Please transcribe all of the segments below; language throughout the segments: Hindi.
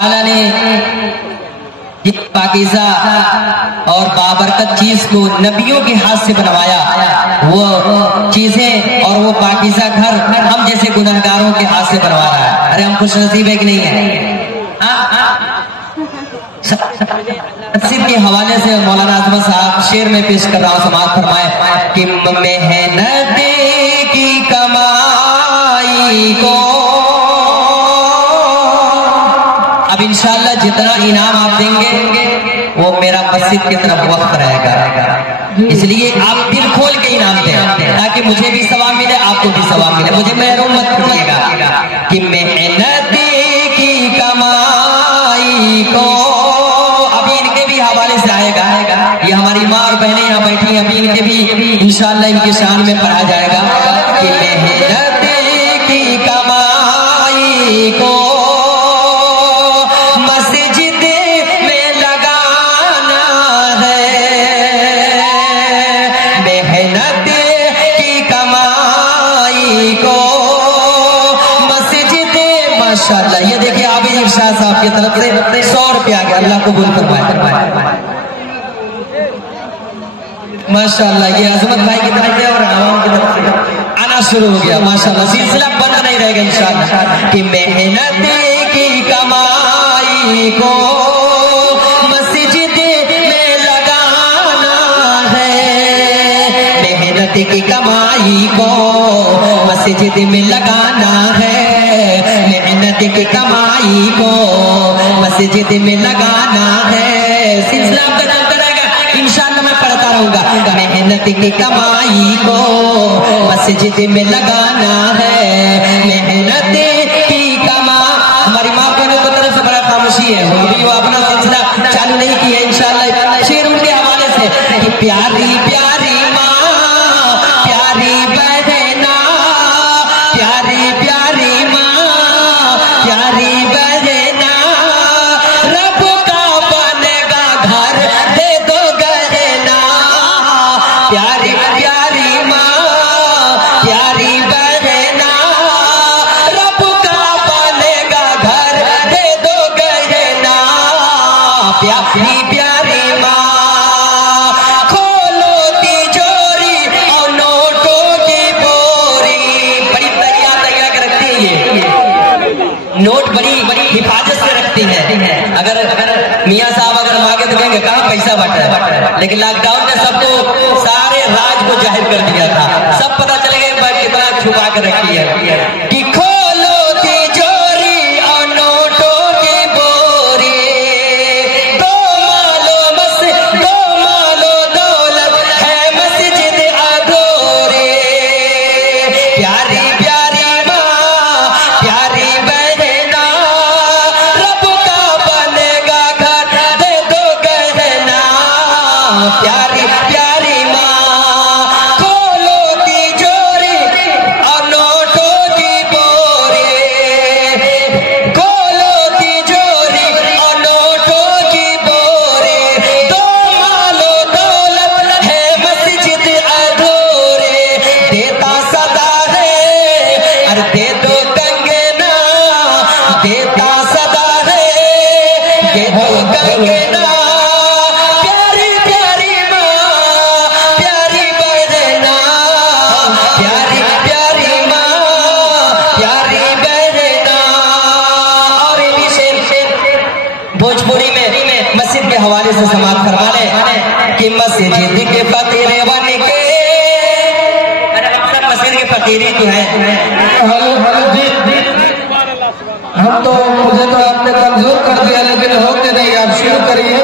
अल्लाह ने पाकीज़ा और बाबरकत चीज को नबियों के हाथ से बनवाया, वो चीजें और वो पाकीज़ा घर हम जैसे गुनहगारों के हाथ से बनवा रहा है। अरे हम खुश नसीब है कि नहीं है? के हवाले से मौलाना आजमत साहब शेर में पेश कर रहा हूं, समाज फरमाए कि मेहनत की कमाई को अब इंशाअल्लाह जितना इनाम आप देंगे वो मेरा मस्जिद की तरफ वक्त रहेगा, इसलिए आप दिल खोल के इनाम दें ताकि मुझे भी सवाब मिले, आपको भी सवाब मिले। मुझे महरूम मत कीजिएगा कि मेहनत की कमाई को अभी इनके भी हवाले से आएगा। ये हमारी माँ और बहनें यहाँ बैठी हैं, अभी इनके भी इंशाअल्लाह इनकी शान में पढ़ा जाएगा कि मेहनत की कमाई को माशाअल्लाह। ये देखिए आबिद इरशाद साहब की तरफ से 100 रुपया आ गया, अल्लाह कबूल फरमाए। माशाअल्लाह ये अजमत भाई की तरफ से और आवाम की तरफ से आना शुरू हो गया। माशाअल्लाह सिलसिला बंद नहीं रहेगा इंशाअल्लाह कि मेहनत की कमाई को मस्जिद में लगाना है, मेहनत की कमाई को मस्जिद में लगाना है, मेहनत की कमाई को मस्जिद में लगाना है। सिलसिला आपका रहेगा इंशाअल्लाह, मैं पढ़ता रहूंगा। मेहनत की कमाई को मस्जिद में लगाना है, मेहनत की हमारी माँ बहनों की तरफ से बड़ा खामोशी है, अभी वो अपना सिलसिला चालू नहीं किया इंशाअल्लाह। शेर उनके हवाले से कि प्यारी प्यारी माँ, प्यारी बहना, प्यारी प्यारी माँ, प्यारी बहना, रब का बनेगा घर दे दो गहना, प्यारी प्यारी माँ, प्यारी बहना, रब का बनेगा घर दे दो गहना, प्यारी प्यारी माँ खोलो तिजोरी और नोटों की बोरी, बड़ी तैयार कर रखती है ये नोट, बड़ी हिफाजत से रखती है। अगर मियाँ साहब अगर मांगे तो कहेंगे कहाँ पैसा बटा है, लेकिन लॉकडाउन ने सबको सारे राज को जाहिर कर दिया था, सब पता चल गया कितना छुपा कर रखी है कि खोलो तिजोरी और नोटों की बोरी, दो मालो दौलत है मस्जिद अधूरी, प्यारी प्यारी माँ, प्यारी बहना, रब का बनेगा घर दे दो गहना, प्यारी प्यारी माँ खोलो तिजोरी और नोटों की बोरी, खोलो तिजोरी और नोटों की बोरी, दो मालो दौलत है मस्जिद अधूरी, देता सदा है अरे दे दो कंगना, देता सदा है दे दो कंगना, प्यारी प्यारी माँ, प्यारी बहना, प्यारी प्यारी माँ, प्यारी बहना। और ये भी शेर भोजपुरी में मस्जिद के हवाले से समाप्त करवा ले कि मस्जिद के फकीर बन के, अक्सर मस्जिद के फकीरी तो है। हम तो मुझे तो आपने कमजोर कर दिया, लेकिन होते नहीं, आप शुरू करिए।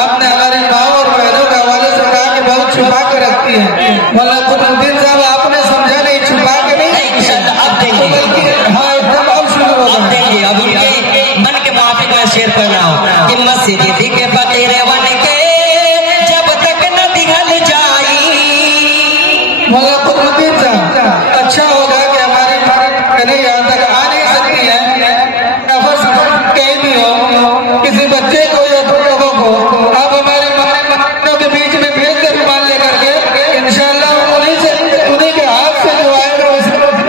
आपने हमारे माँ और बहनों के हवाले से कहा कि बहुत छुपा के रखती है, मौलाना साहब आपने समझा नहीं, छुपा के नहीं, अब देंगे, हाँ एकदम अब शुरू होगा, अब देंगे। अब उनके मन के मुआफिक मैं शेर कर रहा हूँ कि मस्जिद के फकीर बन के जब तक न दिखल जाई, मौलाना साहब अच्छा होगा कि हमारे कहने यहाँ तक आ नहीं सकती है, कहीं भी हो किसी बच्चे को या लोगों को आप हमारे बहनों के बीच में भेज कर रुमाल लेकर के इंशाअल्लाह उन्हीं के हाथ से जो आएगा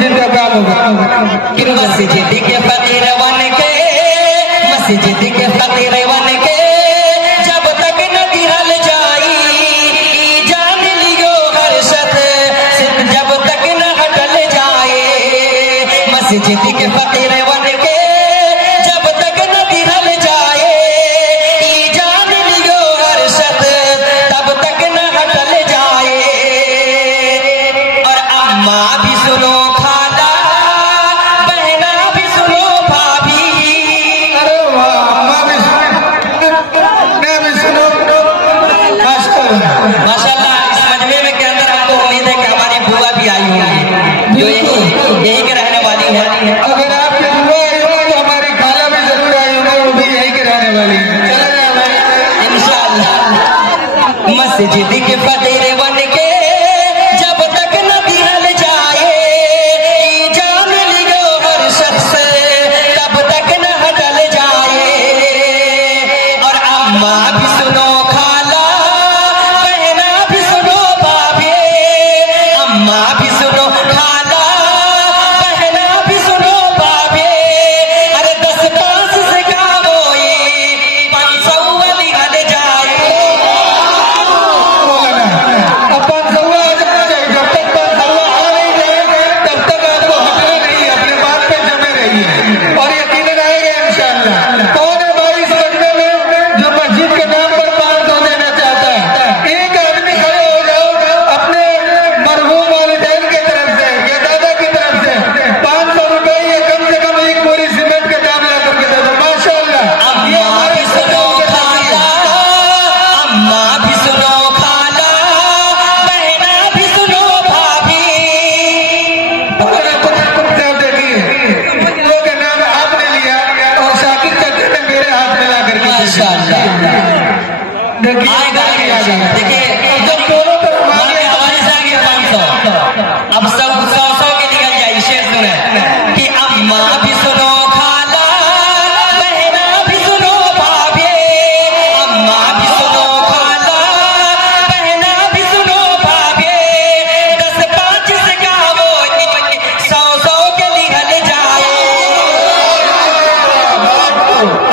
जिनका काम होगा। कि मस्जिद के फकीर बन के मस्जिद मस्जिद के फकीर बन के जब तक न दिहल जाई जान लियो हर शख्स जब तक न हटल जाए मस्जिद के फकीर बन के जब तक न दिहल जाए जान लियो हर शख्स तब तक न हटल जाए। और अम्मा भी सुनो खाला बहना भी सुनो भाभी। अरे वाह, अम्मा भी सुनो, मैं भी सुनो। माशाल्लाह इस मजमे में के अंदर हमको उम्मीद है कि हमारी बुआ भी आई होंगी जो यही के रहने वाली है। अगर आपकी बुआ आई हो तो हमारी खाला भी जरूर आई होगी, वो भी यही के रहने वाली है। चला जाए भाई इंशाअल्लाह। मस्जिद के फकीर बन के जब तक न दिहल जाए जान लियो हर शख्स तब तक न हटल जाए। और अम्मा भी सुनो खाला बहना भी सुनो भाभी। अम्मा भी सुनो खाला बहना भी सुनो भाभी। अरे 10-5 से गावो 500 वाली हल जाए। अब 500 आ जाए, जब तक 500 आ नहीं जाए तब तक आपको हटना नहीं है, अपने बात पे जमे रहिए और यकीनन आएगा इंशाअल्लाह। कौन है भाई इस मजमे में जो मस्जिद के नाम पर 500 देना चाहता है? एक आदमी खड़े हो जाओ अपने मरहूम वालिदैन की तरफ से या दादा की तरफ से 500 रुपए या कम से कम एक बोरी सीमेंट के दाम ला करके दे दो। माशाअल्लाह। अम्मा भी सुनो खाला अम्मा भी सुनो खाला बहना भी सुनो भाभी। देखिए लोगों का नाम आपने लिया और शाकिर चाचा ने मेरे हाथ में ला करके माशाअल्लाह देखिए देखिए जब दोनों तरफ हमारे हवाले से आगे 500 अब सब 100 के निकल जाए। शेर सुने कि अम्मा भी सुनो खाला बहना भी सुनो भाभी। अम्मा भी सुनो खाला बहना भी सुनो भाभी। 10-5 से गावो 100 के निकल जाए।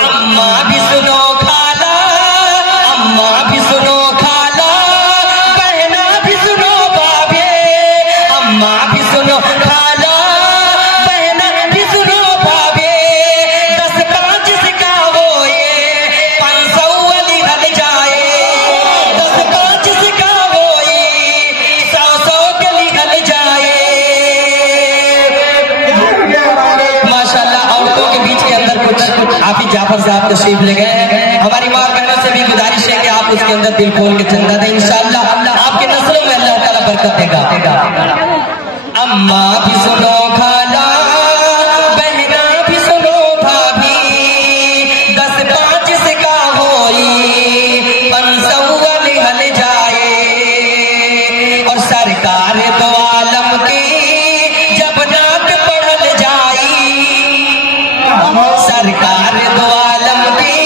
अम्मा भी सुनो खाला अम्मा भी सुनो खाला बहना भी सुनो भाभी। अम्मा भी सुनो खाला बहना भी सुनो भाभी। 10-5 से गावो 500 वाली हल जाए। 10-5 से गावो 100 के निकल जाए। माशाल्लाह औरतों के बीच के अंदर कुछ हाफिज जाफर साहब तशरीफ ले गए हैं। हमारी माँ बहनों से भी गुजारिश है कि आप उसके अंदर दिल खोल के चंदा दें। इंशाअल्लाह आपके नस्लों में अल्लाह ताला बरकत देगा। अम्मा भी सुनो खाला बहना भी सुनो भाभी। 10-5 से का होई 500 वाली हल जाए। और सरकार दो आलम की जब नात पढ़ल जाई सरकार दो आलम की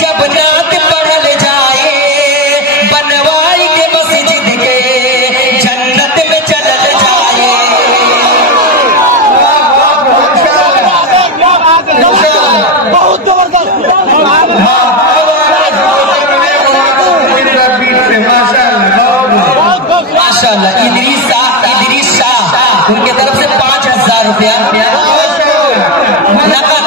जब नात पढ़ल जाए बनवाई के मस्जिद के जन्नत में चलल जाए। बहुत जबरदस्त। माशाल्लाह इदरीस शाह उनके तरफ से 5000 रुपया नकद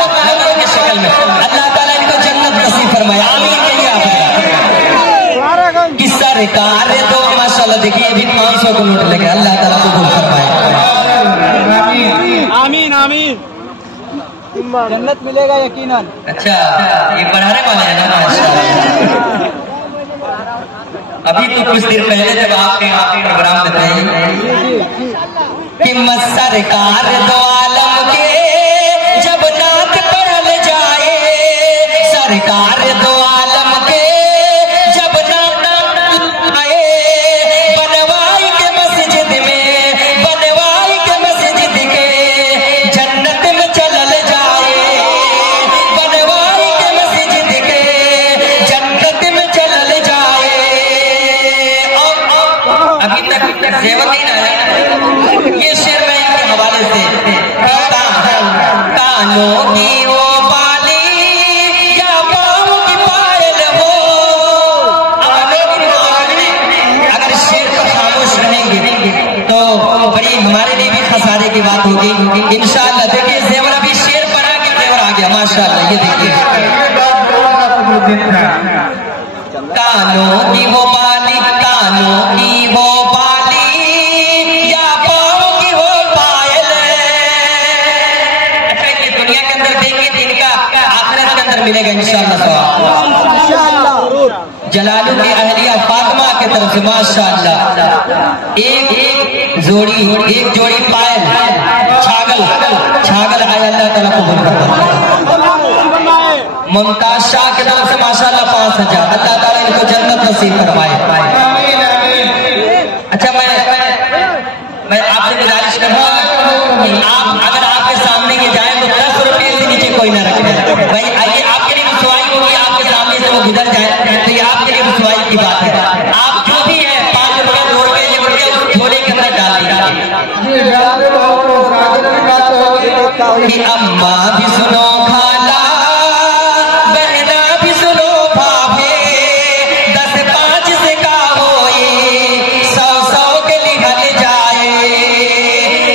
के शक्ल में अल्लाह ताला इनको जन्नत नसीब फरमाए। आमीन कहिए आप। कि सरकार दो माशाल्लाह देखिए अभी 500 को नोट लेके अल्लाह ताला कबूल फरमाए। आमीन आमीन। जन्नत मिलेगा यकीनन। अच्छा ये पढ़ाने वाले हैं ना माशाल्लाह। अभी तो कुछ देर पहले जब आपके यहाँ प्रोग्राम बताए कि सरकार दो आलम के जब नात पढ़ल जाए सरकार दो आलम के जब नात आए बनवाई के मस्जिद में बनवाई के मस्जिद के जन्नत में चलल जाए। बनवाई के मस्जिद के जन्नत में चलल जाए। अभी तक जेवर नहीं आया। ये शेर मैं इनके हवाले से कानों की वो बाली या कानों की वो बाली, कानों की वो बाली, या पाँव की वो पायल। अच्छा, ये दुनिया के अंदर देंगे तो इनका आखिरत के अंदर मिलेगा इंशाअल्लाह। जलालू की अहलिया फातिमा के तरफ से माशाअल्लाह एक जोड़ी पायल छागल आया, अल्लाह ताला कबूल करता। मुमताज शाह के तरफ से माशाअल्लाह 5000, अल्लाह ताला इनको जन्नत नसीब फरमाए। अच्छा, मैं आपसे गुजारिश करूंगा कि आप अगर आपके सामने ये जाए तो 10 रुपये से नीचे कोई ना रखे भाई। आइए, आपके लिए रुसवाई होगी, आपके सामने से वो गुजर जाए तो ये आपके लिए रुसवाई की बात है। आप जो भी है 5 रुपये 2 रुपये ये रुपये उस झोले के अंदर डाल दीजिए। अम्मा भी सुनो, खाला बहना भी सुनो, भाभे 10 5 से का होए 100 के निकल जाए।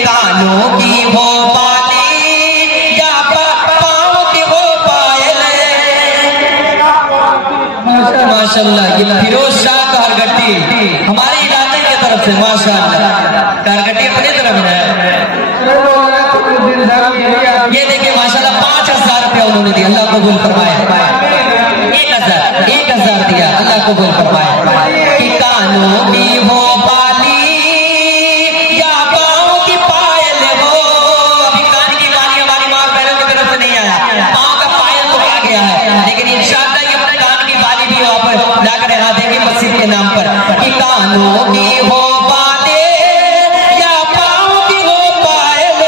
कानों की वो बाली, या पाँव की वो पायल। माशाअल्लाह, ये फिरोज शाह कारगट्टी हमारे इलाके की तरफ से माशाअल्लाह। कारगट्टी अपनी तरफ है। ये देखिए माशाल्लाह 5000 रुपया उन्होंने दिया, अल्लाह कबूल फरमाए। 1000 दिया, अल्लाह कबूल फरमाए। कि कानों की वो बाली, या पाँव की पायल हो। अभी कान की बाली हमारी माँ बहनों की तरफ से नहीं आया, पाँव का पायल तो आ गया है, लेकिन इंशाअल्लाह ये कान की बाली भी वहाँ पर लाकर लगा देंगे मस्जिद के नाम पर। कि कानों की वो बाली, या पाँव की वो पायल।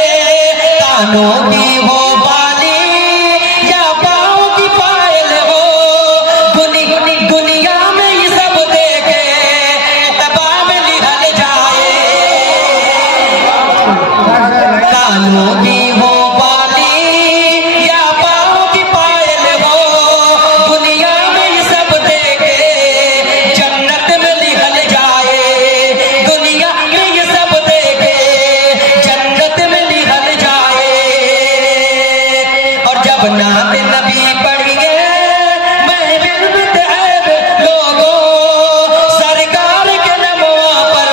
कानों की वो बाली, या पाँव की पायल हो। दुनिया में ये सब देखे तबा में निकल जाए। कानों की वो बाली, या पाँव की पायल हो। दुनिया में ये सब देखे जन्नत में निकल जाए। दुनिया में ये सब देखे जन्नत में निकल जाए। और जब नात नबी पढ़िए महफिल ऐब लोगों, सरकार के नमवा पर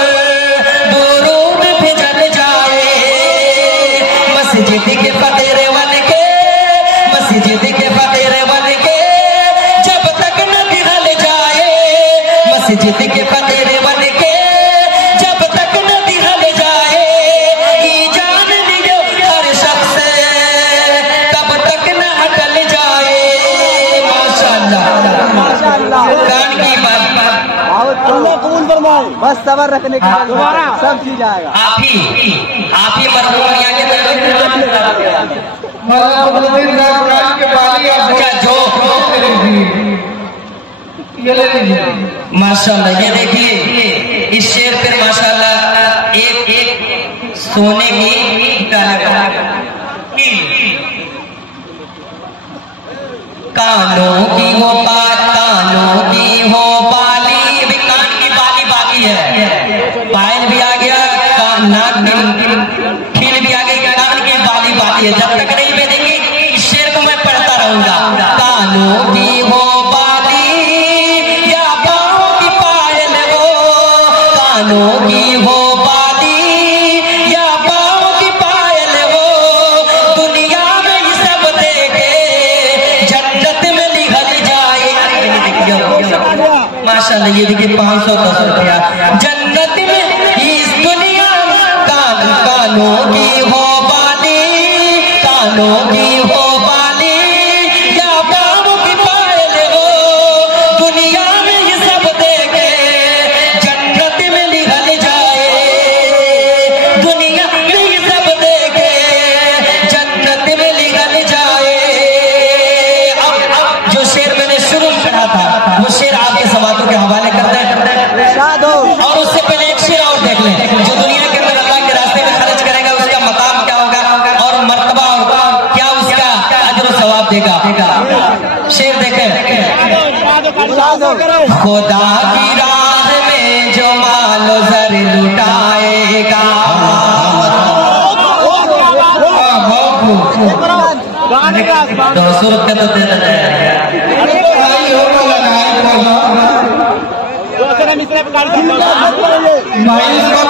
दुरूद भिजल जाए। मस्जिद के फकीर बन के, मस्जिद के फकीर बन के जब तक न दिहल जाए। मस्जिद के फकीर बन के जब तक न दिहल जाए। ई जान लियो हर शख्स तब तक न अटल जाए। माशाअल्लाह, कान की बात अल्लाह कबूल फरमाए। बस सबर रखने के बाद दोबारा सब चीज आएगा। आप ही मरहूम यहाँ के अच्छा जो माशाअल्लाह, ये देखिए इस शेर पर माशाअल्लाह एक सोने की कानों की वो बात, कानों की वो बाली। अभी कान की बाली बाकी है, पायल भी आ गया, नाक की खील भी आ गई, कान की बाली बाकी है। जब तक नहीं भेजेंगी इस शेर को मैं पढ़ता रहूंगा। कानों की वो बाली, या पाँव की पायल हो। कानों की वो बाली, या पाँव की पायल हो। दुनिया में ये सब देखे जन्नत में निकल जाए। माशाअल्लाह, ये देखिए 510 रुपया जन्नत में इस दुनिया में। कानों की हो बाली, कानों की हो बाली, या पाँव की पायल हो। दुनिया में ये सब देखे जन्नत में निकल जाए। दुनिया में ये सब देखे जन्नत में निकल जाए। अब जो शेर मैंने शुरू में पढ़ा था वो शेर आपके समातों के हवाले करते हैं। और उससे पहले एक शेर और देख लें। जो दुनिया के अंदर अल्लाह के रास्ते में खर्च करेगा उसका मकाम क्या होगा और मर्तबा होगा, क्या उसका अजर और सवाब देगा। शेर देखें। खुदा की राह में जो मालो जर लुटाएगा। 200 रुपये तो देना जाएगा। भाई इसको